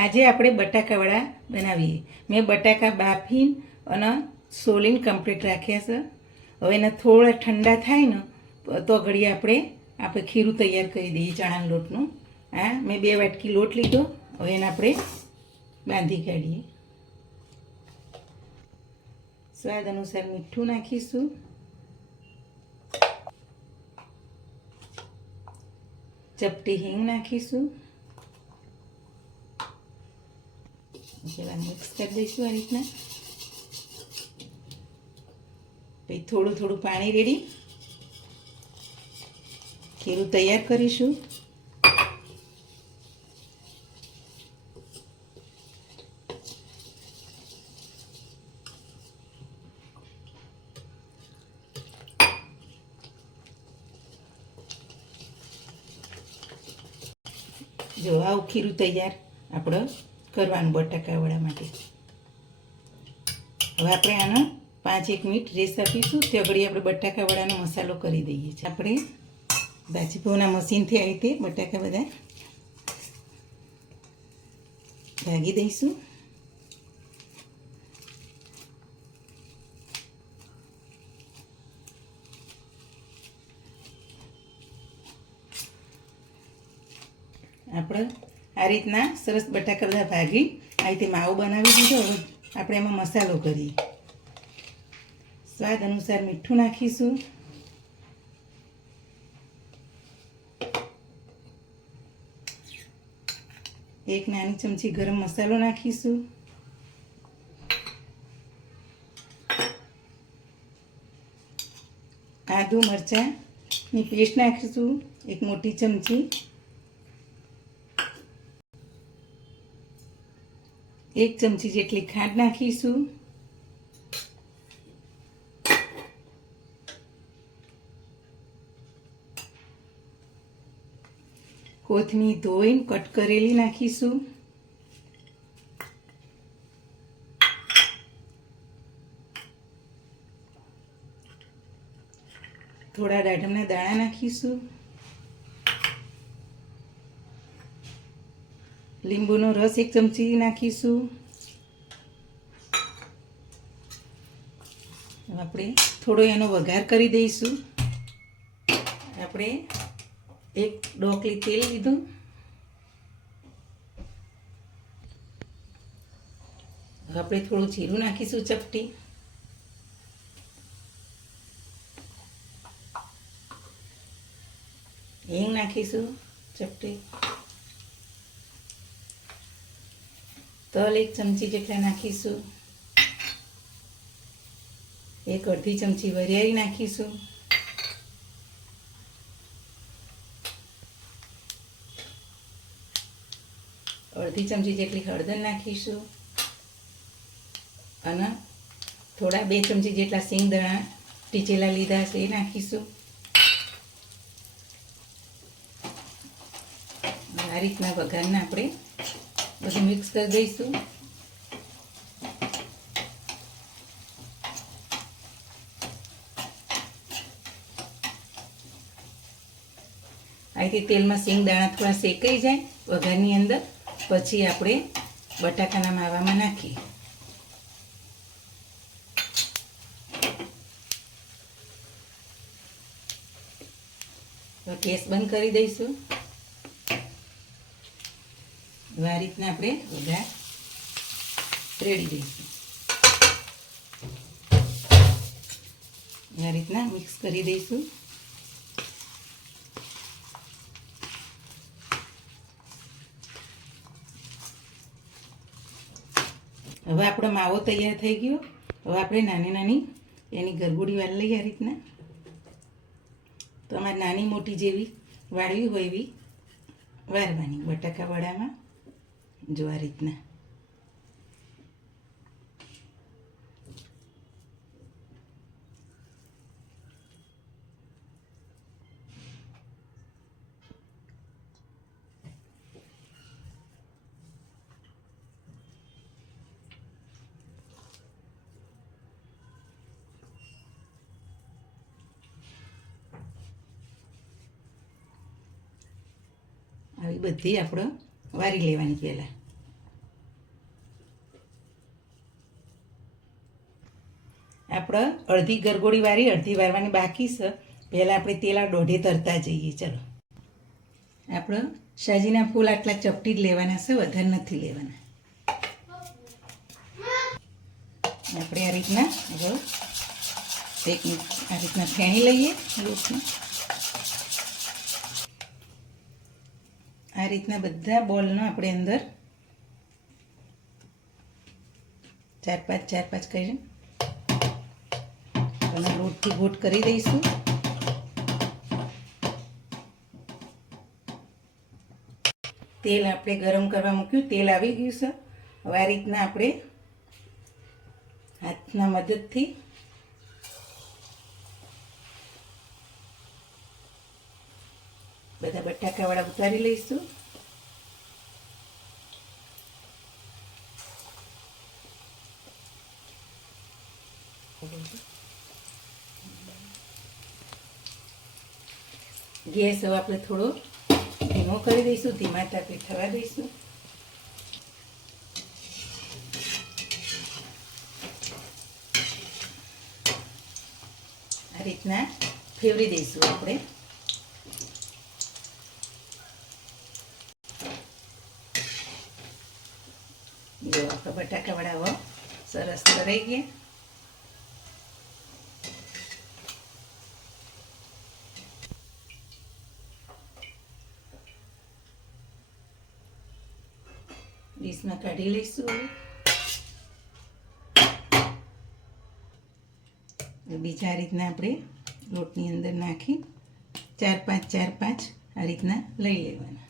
આજે આપણે બટાકાવડા બનાવીએ. મેં બટાકા બાફીને અને સોલીને કમ્પ્લીટ રાખ્યા છે. હવે એના થોડા ઠંડા થાય ને તો ઘડી આપણે ખીરું તૈયાર કરી દઈએ ચણાના લોટનું. મેં 2 વાટકી લોટ લીધો. હવે એને આપણે બાંધી કાઢીએ. સ્વાદ અનુસાર મીઠું નાખીશું. ચપટી હિંગ નાખીશું. જરા મિક્સ કરી દઈશું આ રીતના. પછી થોડું થોડું પાણી રેડી ખીરું તૈયાર કરીશું. જો આવું ખીરું તૈયાર આપણે કરવાનું બટાકાવડા માટે. હવે આપણે આનો 5-1 મિનિટ રેસ્ટ આપીશું. ત્યાં ઘડી આપણે બટાકાવડાનો મસાલો કરી દઈએ છીએ. આપણે ભાજીપાઉના મશીનથી આવી રીતે બટાકા બધા ભાગી દઈશું. આપણે આ રીતના સરસ બટાકા બધા ભાગી આ રીતે માવો બનાવી દીધો. હવે આપણે એમાં મસાલો કરીએ. સ્વાદ અનુસાર મીઠું નાખીશું. એક નાની ચમચી ગરમ મસાલો નાખીશું. આદુ મરચાંની પેસ્ટ નાખીશું 1 મોટી ચમચી. 1 ચમચી જેટલી ખાંડ નાખીશું. કોથમીર ધોઈને કટ કરેલી નાખીશું. થોડા દાડમના દાણા નાખીશું. લીંબુનો રસ 1 ચમચી નાખીશું. આપણે થોડો એનો વઘાર કરી દઈશું. આપણે 1 ડોકલી તેલ લીધું. આપણે થોડું જીરું નાખીશું ચપટી. હિંગ નાખીશું ચપટી. તલ 1 ચમચી જેટલા નાખીશું. 1 અડધી ચમચી વરિયાળી નાખીશું. અડધી ચમચી જેટલી હળદર નાખીશું. અને થોડા 2 ચમચી જેટલા સિંગદાણા ટીચેલા લીધા છે એ નાખીશું. આ રીતના વઘારને આપણે બધું મિક્સ કરી દઈશું. આ રીતે તેલમાં સિંગદાણા થોડા શેકાઈ જાય વઘારની અંદર પછી આપણે બટાકાના માવામાં નાખીએ. ગેસ બંધ કરી દઈશું. આ રીતના આપણે વઘાર રેડી દઈશું. આ રીતના મિક્સ કરી દઈશું. હવે આપણો માવો તૈયાર થઈ ગયો. હવે આપણે નાની નાની એની ગરગોડી વાળી લઈએ. આ રીતના તમારે નાની મોટી જેવી વાળવી હોય એવી વાળવાની બટાકા વડામાં. જો આ રીતના. આવી બધી આપણે વારી લેવાની પહેલાં. આપણે અડધી ગરગોળી વારી અડધી વારવાની બાકી છે. પહેલાં આપણે તેલ આ દોઢે તરતા જઈએ. ચલો, આપણે શાજીના ફૂલ આટલા ચપટી જ લેવાના છે, વધારે નથી લેવાના. આપણે આ રીતના આ રીતના ફેણી લઈએ લોટને. આ રીતના બધા બોલનો આપણે અંદર ચાર પાંચ કરીને અને લોટથી ગોટ કરી દઈશું. તેલ આપણે ગરમ કરવા મૂક્યું, તેલ આવી ગયું છે. હવે આ રીતના આપણે હાથના મદદથી બધા બટાકાવાળા ઉતારી લઈશું. ગેસ હવે આપણે થોડો ધીમો કરી દઈશું, ધીમા તાપે થવા દઈશું. આ રીતના ફેવરી દઈશું આપણે. જો આપણા બટાકાવાળા હવે સરસ તરાઈ ગયા. ડીશમાં કાઢી લઈશું. બીજા રીતના આપણે લોટની અંદર નાખી ચાર પાંચ આ રીતના લઈ લેવાના.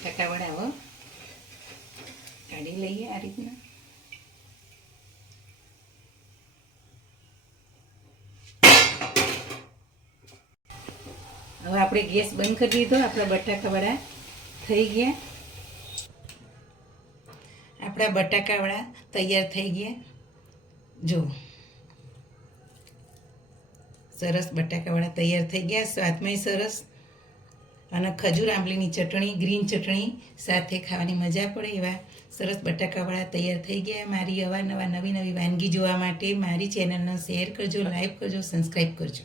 બટાકાવાળા હવે કાઢી લઈએ આ રીતના. હવે આપણે ગેસ બંધ કરી દીધો. આપણા બટાકાવાળા થઈ ગયા. આપણા બટાકાવાળા તૈયાર થઈ ગયા. જો સરસ બટાકાવાળા તૈયાર થઈ ગયા. સ્વાદમાંય સરસ અને ખજૂર આંબલીની ચટણી, ગ્રીન ચટણી સાથે ખાવાની મજા પડે એવા સરસ બટાકાવાળા તૈયાર થઈ ગયા. મારી અવારનવાર નવી વાનગી જોવા માટે મારી ચેનલને શેર કરજો, લાઈક કરજો, સબસ્ક્રાઈબ કરજો.